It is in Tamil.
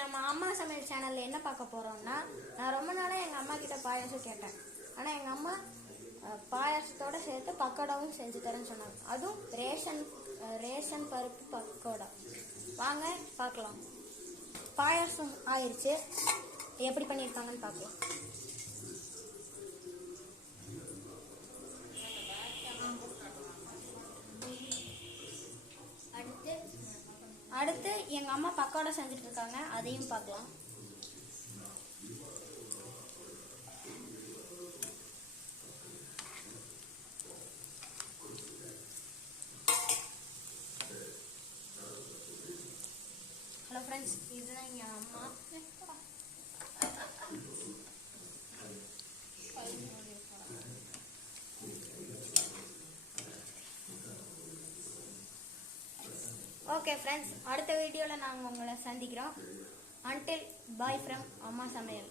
நம்ம அம்மா சமையல் சேனல்ல என்ன பார்க்க போறோம்னா, நான் ரொம்ப நாளா எங்க அம்மா கிட்ட பாயாசம் கேட்டேன். ஆனா எங்க அம்மா பாயாசத்தோட சேர்த்து பக்கோடாவும் செஞ்சு தரேன்னு சொன்னாங்க. அதுவும் ரேஷன் பருப்பு பக்கோடா. வாங்க பார்க்கலாம். பாயாசம் ஆயிடுச்சு, எப்படி பண்ணியிருக்காங்கன்னு பார்க்கலாம். அடுத்து எங்க அம்மா பக்கோடா செஞ்சுட்டு இருக்காங்க, அதையும் பார்க்கலாம். ஹலோ ஃப்ரெண்ட்ஸ், இதுதான் எங்க அம்மா. ஓகே ஃப்ரெண்ட்ஸ், அடுத்த வீடியோவில் நாங்கள் உங்களை சந்திக்கிறோம். அன்டில் பாய் ஃப்ரம் அம்மா சமையல்.